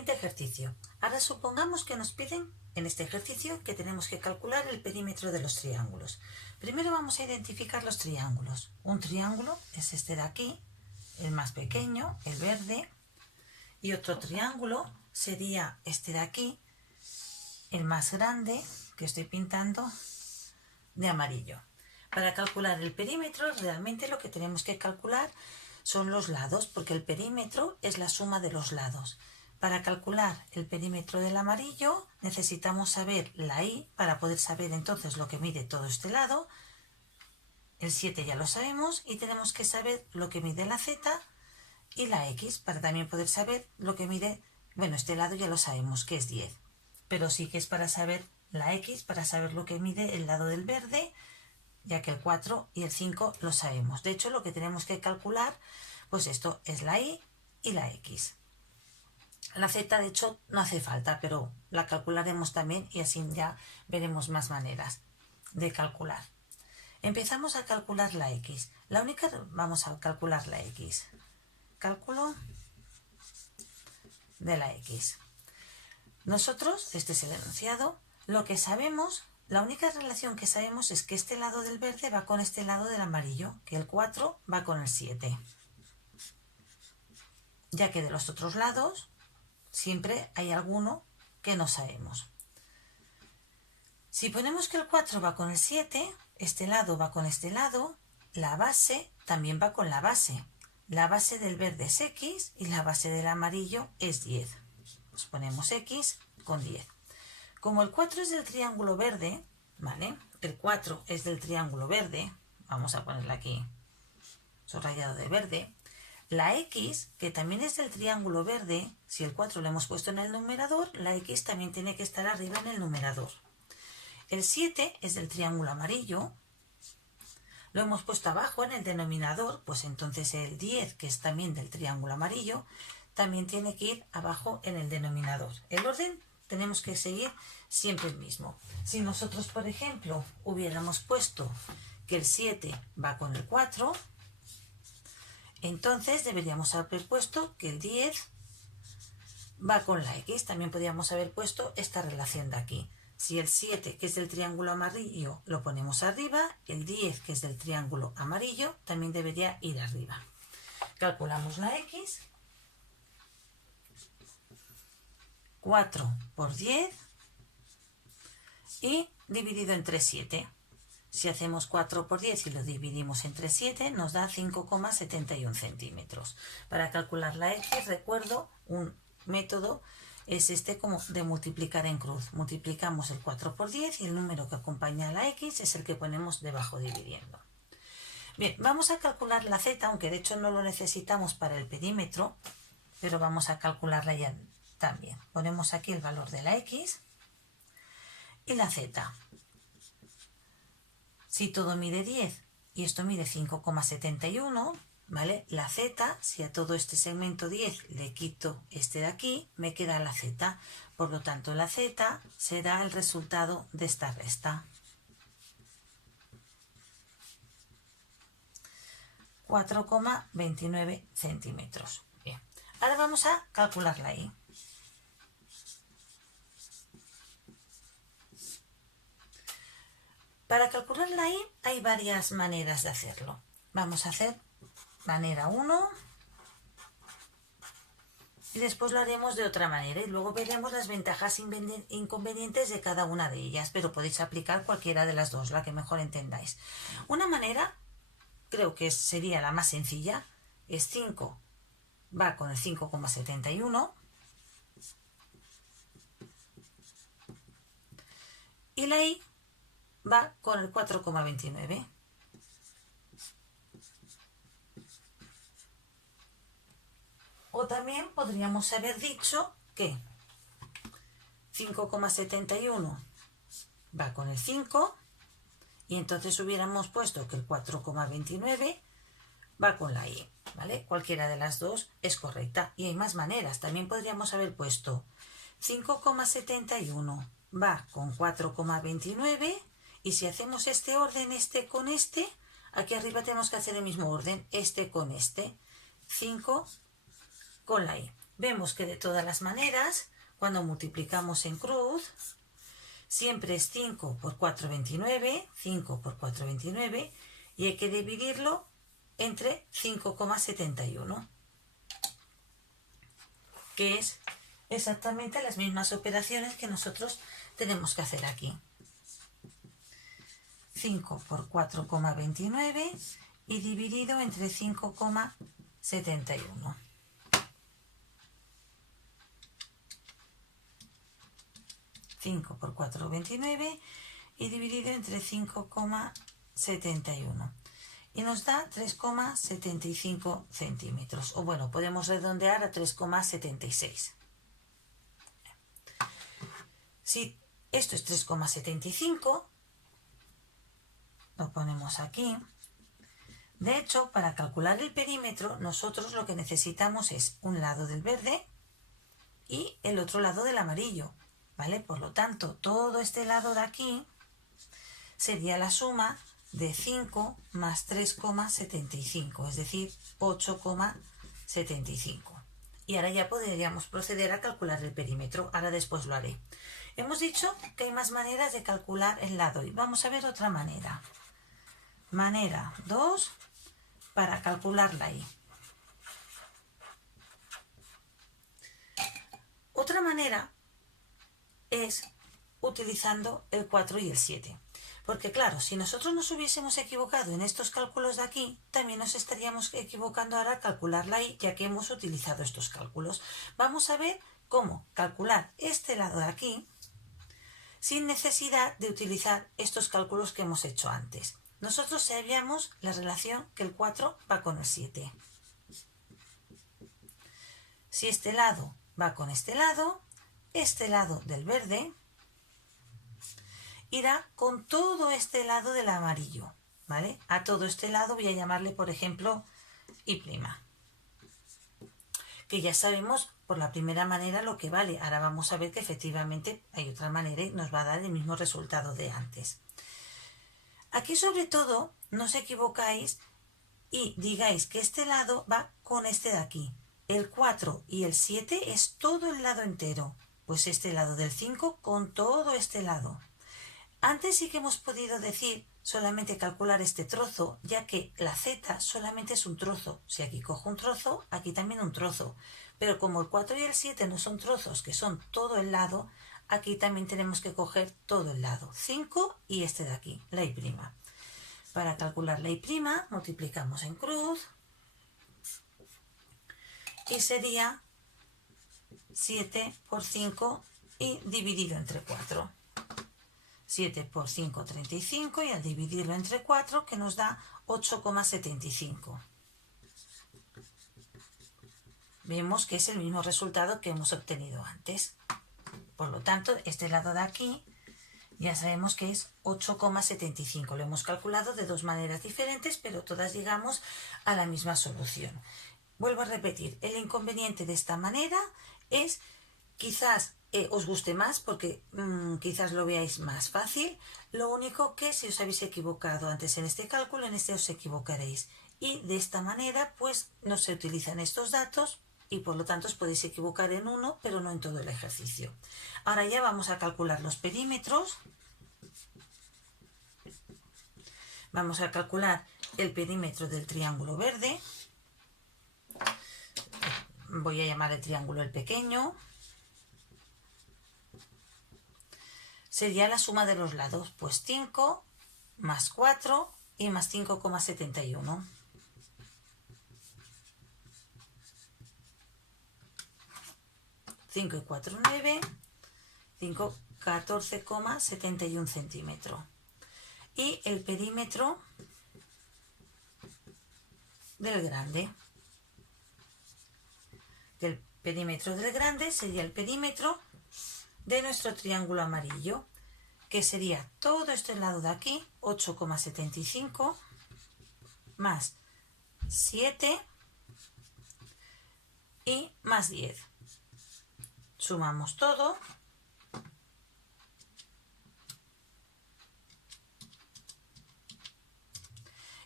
siguiente ejercicio. Ahora supongamos que nos piden en este ejercicio que tenemos que calcular el perímetro de los triángulos. Primero vamos a identificar los triángulos. Un triángulo es este de aquí, el más pequeño, el verde, y otro triángulo sería este de aquí, el más grande, que estoy pintando de amarillo. Para calcular el perímetro, realmente lo que tenemos que calcular son los lados, porque el perímetro es la suma de los lados. Para calcular el perímetro del amarillo necesitamos saber la y para poder saber entonces lo que mide todo este lado. El 7 ya lo sabemos y tenemos que saber lo que mide la z y la x para también poder saber lo que mide, bueno, este lado ya lo sabemos que es 10, pero sí que es para saber la x, para saber lo que mide el lado del verde, ya que el 4 y el 5 lo sabemos. De hecho, lo que tenemos que calcular, pues esto es la y la x. La z, de hecho, no hace falta, pero la calcularemos también y así ya veremos más maneras de calcular. Empezamos a calcular la x. Vamos a calcular la x. Cálculo de la x. Nosotros, este es el enunciado, lo que sabemos, la única relación que sabemos es que este lado del verde va con este lado del amarillo, que el 4 va con el 7. Ya que de los otros lados siempre hay alguno que no sabemos. Si ponemos que el 4 va con el 7, este lado va con este lado, la base también va con la base. La base del verde es x y la base del amarillo es 10. Pues ponemos x con 10. Como el 4 es del triángulo verde, ¿vale? El 4 es del triángulo verde, vamos a ponerle aquí subrayado de verde. La x, que también es del triángulo verde, si el 4 lo hemos puesto en el numerador, la x también tiene que estar arriba en el numerador. El 7 es del triángulo amarillo, lo hemos puesto abajo en el denominador, pues entonces el 10, que es también del triángulo amarillo, también tiene que ir abajo en el denominador. El orden tenemos que seguir siempre el mismo. Si nosotros, por ejemplo, hubiéramos puesto que el 7 va con el 4, entonces deberíamos haber puesto que el 10 va con la x. También podríamos haber puesto esta relación de aquí. Si el 7, que es del triángulo amarillo, lo ponemos arriba, el 10, que es del triángulo amarillo, también debería ir arriba. Calculamos la x. 4 por 10 y dividido entre 7. Si hacemos 4 por 10 y lo dividimos entre 7, nos da 5,71 centímetros. Para calcular la x, recuerdo, un método es este como de multiplicar en cruz. Multiplicamos el 4 por 10 y el número que acompaña a la x es el que ponemos debajo dividiendo. Bien, vamos a calcular la z, aunque de hecho no lo necesitamos para el perímetro, pero vamos a calcularla ya también. Ponemos aquí el valor de la x y la z. Si todo mide 10 y esto mide 5,71, ¿vale? La z, si a todo este segmento 10 le quito este de aquí, me queda la z. Por lo tanto, la z será el resultado de esta resta. 4,29 centímetros. Bien. Ahora vamos a calcular la y. Para calcular la y hay varias maneras de hacerlo. Vamos a hacer manera 1 y después lo haremos de otra manera y luego veremos las ventajas e inconvenientes de cada una de ellas, pero podéis aplicar cualquiera de las dos, la que mejor entendáis. Una manera, creo que sería la más sencilla, es 5 va con el 5,71 y la y va con el 4,29. O también podríamos haber dicho que 5,71 va con el 5 y entonces hubiéramos puesto que el 4,29 va con la y, ¿vale? Cualquiera de las dos es correcta y hay más maneras. También podríamos haber puesto 5,71 va con 4,29 y si hacemos este orden, este con este, aquí arriba tenemos que hacer el mismo orden, este con este, 5 con la y. Vemos que de todas las maneras, cuando multiplicamos en cruz, siempre es 5 por 4, 29, 5 por 4, 29, y hay que dividirlo entre 5,71, que es exactamente las mismas operaciones que nosotros tenemos que hacer aquí. 5 por 4,29 y dividido entre 5,71. Por 4,29 y dividido entre 5,71 y nos da 3,75 centímetros, o bueno, podemos redondear a 3,76. Si esto es 3,75, lo ponemos aquí. De hecho, para calcular el perímetro, nosotros lo que necesitamos es un lado del verde y el otro lado del amarillo, ¿vale? Por lo tanto, todo este lado de aquí sería la suma de 5 más 3,75, es decir, 8,75. Y ahora ya podríamos proceder a calcular el perímetro. Ahora después lo haré. Hemos dicho que hay más maneras de calcular el lado y vamos a ver otra manera. Manera 2 para calcular la y. Otra manera es utilizando el 4 y el 7. Porque claro, si nosotros nos hubiésemos equivocado en estos cálculos de aquí, también nos estaríamos equivocando ahora al calcular la y, ya que hemos utilizado estos cálculos. Vamos a ver cómo calcular este lado de aquí sin necesidad de utilizar estos cálculos que hemos hecho antes. Nosotros sabíamos la relación que el 4 va con el 7. Si este lado va con este lado del verde irá con todo este lado del amarillo, ¿vale? A todo este lado voy a llamarle, por ejemplo, y', que ya sabemos por la primera manera lo que vale. Ahora vamos a ver que efectivamente hay otra manera y nos va a dar el mismo resultado de antes. Aquí sobre todo no os equivocáis y digáis que este lado va con este de aquí. El 4 y el 7 es todo el lado entero, pues este lado del 5 con todo este lado. Antes sí que hemos podido decir solamente calcular este trozo, ya que la z solamente es un trozo. Si aquí cojo un trozo, aquí también un trozo. Pero como el 4 y el 7 no son trozos, que son todo el lado, aquí también tenemos que coger todo el lado. 5 y este de aquí, la y'. Para calcular la y' multiplicamos en cruz y sería 7 por 5 y dividido entre 4. 7 por 5, 35, y al dividirlo entre 4, que nos da 8,75. Vemos que es el mismo resultado que hemos obtenido antes. Por lo tanto, este lado de aquí ya sabemos que es 8,75. Lo hemos calculado de dos maneras diferentes, pero todas llegamos a la misma solución. Vuelvo a repetir, el inconveniente de esta manera es quizás os guste más porque quizás lo veáis más fácil. Lo único que si os habéis equivocado antes en este cálculo, en este os equivocaréis. Y de esta manera pues no se utilizan estos datos y por lo tanto os podéis equivocar en uno, pero no en todo el ejercicio. Ahora ya vamos a calcular los perímetros. Vamos a calcular el perímetro del triángulo verde. Voy a llamar el triángulo el pequeño. Sería la suma de los lados, pues 5 más 4 y más 5,71. Cinco y 4, 9, 5, 14,71 centímetros. Y el perímetro del grande. El perímetro del grande sería el perímetro de nuestro triángulo amarillo, que sería todo este lado de aquí, 8,75 más 7 y más 10. Sumamos todo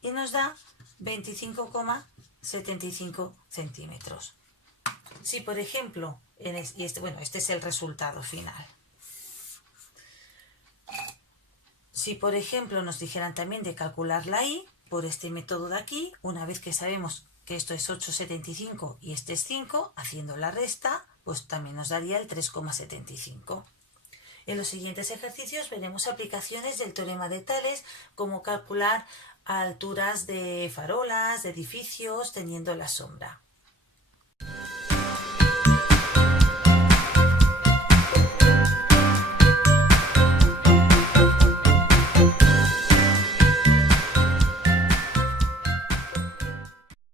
y nos da 25,75 centímetros. Si por ejemplo, este es el resultado final. Si por ejemplo nos dijeran también de calcular la y por este método de aquí, una vez que sabemos que esto es 8,75 y este es 5, haciendo la resta, pues también nos daría el 3,75. En los siguientes ejercicios veremos aplicaciones del teorema de Tales, como calcular alturas de farolas, de edificios, teniendo la sombra.